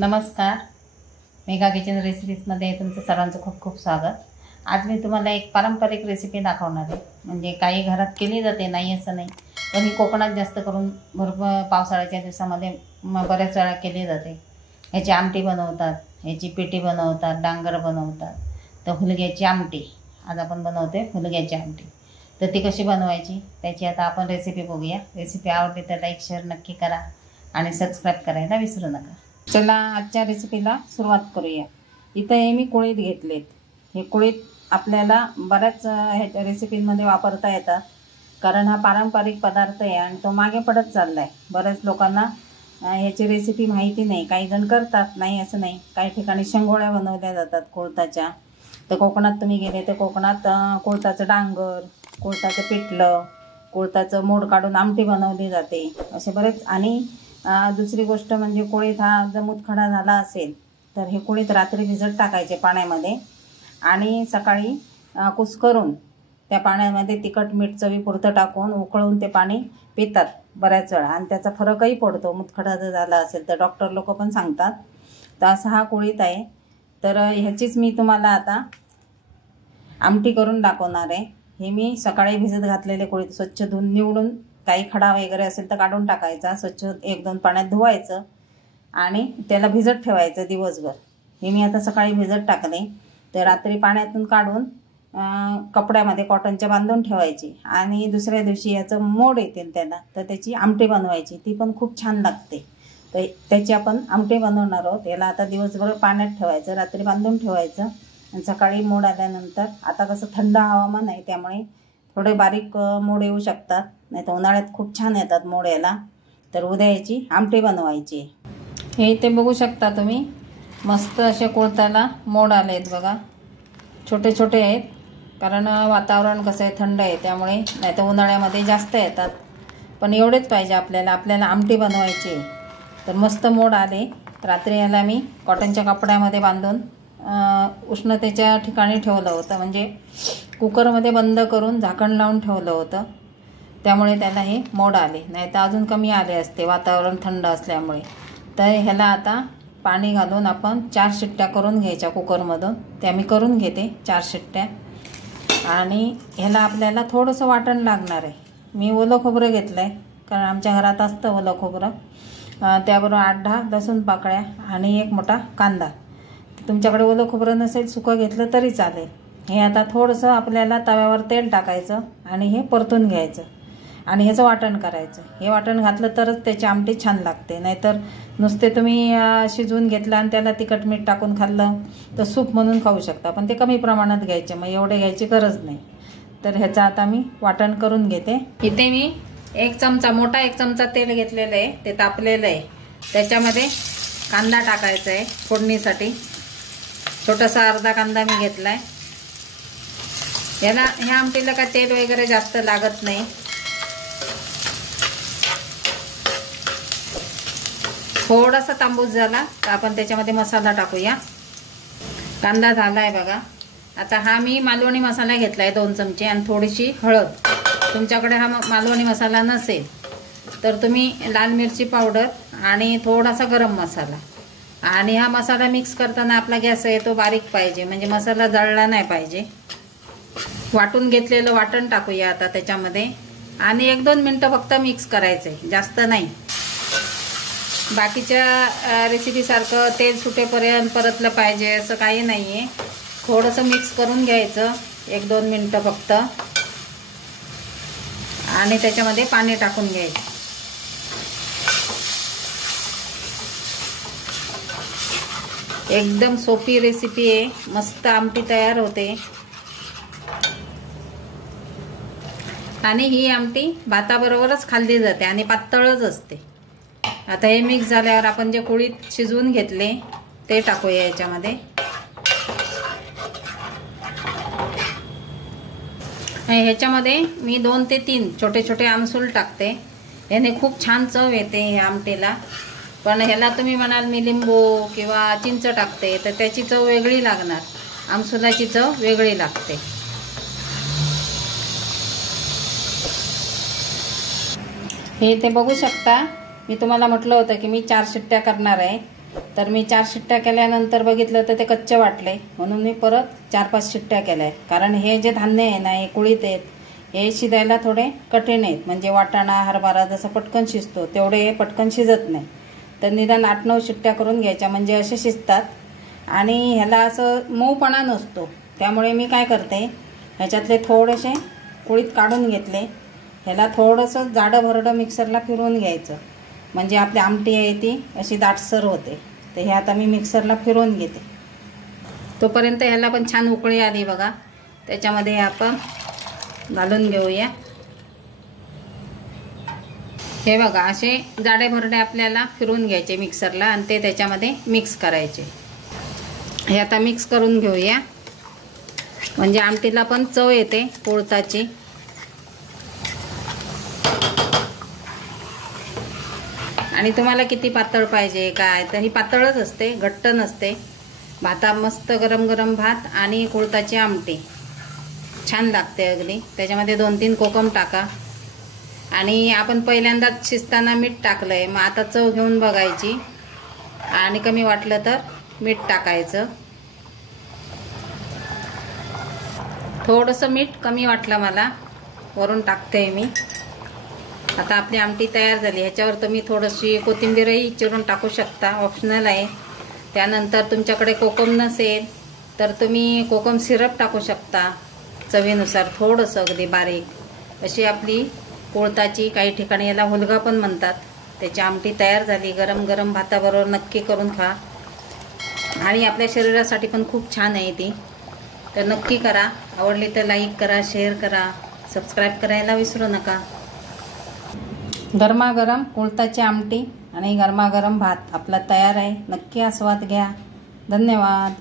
नमस्कार, mega kitchen रेसिपीजमध्ये तुमचं सर्वांचं खूप खूप स्वागत। आज मी तुम्हाला एक पारंपरिक रेसिपी दाखवणार आहे। म्हणजे काही घरात केली जाते, नाही असं नाही, पण ही कोकणात जास्त करून भरपूर पावसाळ्याच्या दिवसामध्ये बऱ्याच वेळा केली जाते। याची आमटी बनवतात, याची पिठी बनवतात, डांगर बनवतात। तर हुलग्याची आमटी आज आपण बनवते, हुलग्याची आमटी। तर ती कशी बनवायची त्याची आता आपण रेसिपी बघूया। रेसिपी आवडली तर लाईक शेअर नक्की करा आणि सबस्क्राईब करायला विसरू नका। चला आजच्या रेसिपीला सुरुवात करूया। इथं हे मी कुळीत घेतलेत। हे कुळीत आपल्याला बऱ्याच ह्याच्या रेसिपीमध्ये वापरता येतात, कारण हा पारंपरिक पदार्थ आहे आणि तो मागे पडत चालला आहे। बऱ्याच लोकांना ह्याची रेसिपी माहिती नाही, काही जण करतात, नाही असं नाही। काही ठिकाणी शेंगोळ्या बनवल्या जातात कुळथाच्या। तर कोकणात तुम्ही गेले तर कोकणात कुळथाचं डांगर, कुळथाचं पिठलं, कुळथाचं मोड काढून आमटी बनवली जाते, असे बरेच। आणि दुसरी गोष्ट म्हणजे कुळीत हा जर मुतखडा झाला असेल तर हे कुळीत रात्री भिजत टाकायचे पाण्यामध्ये आणि सकाळी कुस्करून त्या पाण्यामध्ये तिखट मीठ चवीपुरतं टाकून उकळून ते पाणी पितात बऱ्याच वेळा। आणि त्याचा फरकही पडतो मुतखडा जर झाला असेल तर, डॉक्टर लोक पण सांगतात। तर असा हा कुळीत आहे। तर ह्याचीच मी तुम्हाला आता आमटी करून दाखवणार आहे। हे मी सकाळी भिजत घातलेले कुळीत स्वच्छ धुवून निवडून, काही खडा वगैरे असेल तर काढून टाकायचा, स्वच्छ 1-2 पाण्यात धुवायचं आणि त्याला भिजत ठेवायचं दिवसभर। हे मी आता सकाळी भिजत टाकले, तर रात्री पाण्यातून काढून कपड्यामध्ये कॉटनच्या बांधून ठेवायची आणि दुसऱ्या दिवशी याचं मोड येतील त्याला, तर त्याची आमटी बनवायची, ती पण खूप छान लागते। तर त्याची आपण आमटी बनवणार आहोत। याला आता दिवसभर पाण्यात ठेवायचं, रात्री बांधून ठेवायचं आणि सकाळी मोड आल्यानंतर, आता कसं थंड हवामान आहे त्यामुळे थोडे बारीक मोड येऊ शकतात, नाही तर उन्हाळ्यात खूप छान येतात मोड याला। तर उद्या याची आमटी बनवायची। हे इथे बघू शकता तुम्ही, मस्त असे कुळथाला मोड आले आहेत बघा, छोटे छोटे आहेत, कारण वातावरण कसं आहे, थंड आहे त्यामुळे, नाही तर उन्हाळ्यामध्ये जास्त येतात। पण एवढेच पाहिजे आपल्याला आमटी बनवायची। तर मस्त मोड आले। रात्री याला मी कॉटनच्या कपड्यामध्ये बांधून उष्णतेच्या ठिकाणी ठेवलं होतं, म्हणजे कुकरमध्ये बंद करून झाकण लावून ठेवलं होतं, त्यामुळे त्याला हे मोड आले, नाही तर अजून कमी आले असते वातावरण थंड असल्यामुळे। तर ह्याला आता पाणी घालून आपण 4 शिट्ट्या करून घ्यायच्या कुकरमधून। त्या मी करून घेते 4 शिट्ट्या। आणि ह्याला आपल्याला थोडंसं वाटण लागणार आहे। मी ओलं खोबरं घेतलं आहे, कारण आमच्या घरात असतं ओलं खोबरं। त्याबरोबर 8-10 लसूण पाकळ्या आणि 1 मोठा कांदा। तुमच्याकडे ओलं खोबरं नसेल, सुकं घेतलं तरी चालेल। हे आता थोडंसं आपल्याला तव्यावर तेल टाकायचं आणि हे परतून घ्यायचं आणि ह्याचं वाटण करायचं। हे वाटण घातलं तरच त्याची आमटी छान लागते, नाहीतर नुसते तुम्ही शिजवून घेतलं आणि त्याला तिखट मीठ टाकून खाल्लं तर सूप म्हणून खाऊ शकता, पण ते कमी प्रमाणात घ्यायचे, मग एवढे घ्यायची गरज नाही। तर ह्याचं आता मी वाटण करून घेते। इथे मी 1 चमचा, मोठा 1 चमचा तेल घेतलेलं आहे, ते तापलेलं आहे। त्याच्यामध्ये कांदा टाकायचा आहे फोडणीसाठी, छोटासा अर्धा कांदा मी घेतलाय। याला ह्या आमटीला काय तेल वगैरे जास्त लागत नाही। थोडासा तांबूस झाला तर आपण त्याच्यामध्ये मसाला टाकूया। कांदा झालाय बघा। आता हा मी मालवणी मसाला घेतलाय 2 चमचे आणि थोडीशी हळद। तुमच्याकडे हा मालवणी मसाला नसेल तर तुम्ही लाल मिरची पावडर आणि थोडासा गरम मसाला, आणि हा मसाला मिक्स करताना आपला गॅस आहे तो बारीक पाहिजे, म्हणजे मसाला जळला नाही पाहिजे। वाटून घेतलेलं वाटण टाकूया आता त्याच्यामध्ये आणि 1-2 मिनटं फक्त मिक्स करायचंय, जास्त नाही। बाकीच्या रेसिपीसारखं तेल सुटेपर्यंत परतलं पाहिजे असं काही नाही आहे। थोडंसं मिक्स करून घ्यायचं 1-2 मिनटं फक्त, आणि त्याच्यामध्ये पाणी टाकून घ्यायचं। एकदम सोपी रेसिपी आहे, मस्त आमटी तयार होते। आणि ही आमटी भाताबरोबरच खाल्ली जाते आणि पातळच असते। आता हे मिक्स झाल्यावर आपण जे कुळीत शिजवून घेतले ते टाकूया याच्यामध्ये। ह्याच्यामध्ये मी 2 ते 3 छोटे छोटे आमसूल टाकते, याने खूप छान चव येते ह्या आमटीला। पण ह्याला तुम्ही म्हणाल मी लिंबू किंवा चिंच टाकते तर त्याची चव वेगळी लागणार, आमसुलाची चव वेगळी लागते। हे ते बघू शकता, मी तुम्हाला म्हटलं होतं की मी 4 शिट्ट्या करणार आहे, तर मी 4 शिट्ट्या केल्यानंतर बघितलं तर ते कच्चे वाटले, म्हणून मी परत 4-5 शिट्ट्या केल्या. कारण हे जे धान्य आहे ना, हे कुळीत आहेत, हे शिजायला थोडे कठीण आहेत. म्हणजे वाटाणा हरभरा जसं पटकन शिजतो तेवढे हे पटकन शिजत नाही. तर निदान 8-9 शिट्ट्या करून घ्यायच्या, म्हणजे असे शिजतात आणि ह्याला असं मऊपणा नसतो. त्यामुळे मी काय करते, ह्याच्यातले थोडेसे कुळीत काढून घेतले. ह्याला थोडंसं जाडं भरडं मिक्सरला फिरवून घ्यायचं, म्हणजे आपली आमटी आहे ती अशी दाटसर होते. तर हे आता मी मिक्सरला फिरवून घेते. तोपर्यंत ह्याला पण छान उकळी आली बघा. त्याच्यामध्ये आपण घालून घेऊया. हे बघा, असे जाडे भरडे आपल्याला फिरवून घ्यायचे मिक्सरला आणि ते त्याच्यामध्ये मिक्स करायचे. हे आता मिक्स करून घेऊया, म्हणजे आमटीला पण चव येते कुळथाची. आणि तुम्हाला किती पातळ पाहिजे काय, तर ही पातळच असते, घट्ट नसते. भाता मस्त गरम गरम भात आणि कुळथाची आमटी छान लागते अगदी. त्याच्यामध्ये 2-3 कोकम टाका. आणि आपण पहिल्यांदाच शिजताना मीठ टाकलं आहे, मग आता चव घेऊन बघायची आणि कमी वाटलं तर मीठ टाकायचं. थोडंसं मीठ कमी वाटलं मला, वरून टाकते मी. आता आपली आमटी तयार झाली. ह्याच्यावर तुम्ही थोडीशी कोथिंबीरही चिरून टाकू शकता, ऑप्शनल आहे. त्यानंतर तुमच्याकडे कोकम नसेल तर तुम्ही कोकम सिरप टाकू शकता चवीनुसार, थोडंसं अगदी बारीक. अशी आपली कुळथाची, काही ठिकाणी याला हुलगा पण म्हणतात, त्याची आमटी तयार झाली. गरम गरम भाताबरोबर नक्की करून खा आणि आपल्या शरीरासाठी पण खूप छान आहे ती. तर नक्की करा. आवडली तर लाईक करा, शेअर करा, सबस्क्राईब करायला विसरू नका. गरमागरम कुळथाची आमटी आणि गरमागरम भात आपला तयार आहे. नक्की आस्वाद घ्या. धन्यवाद.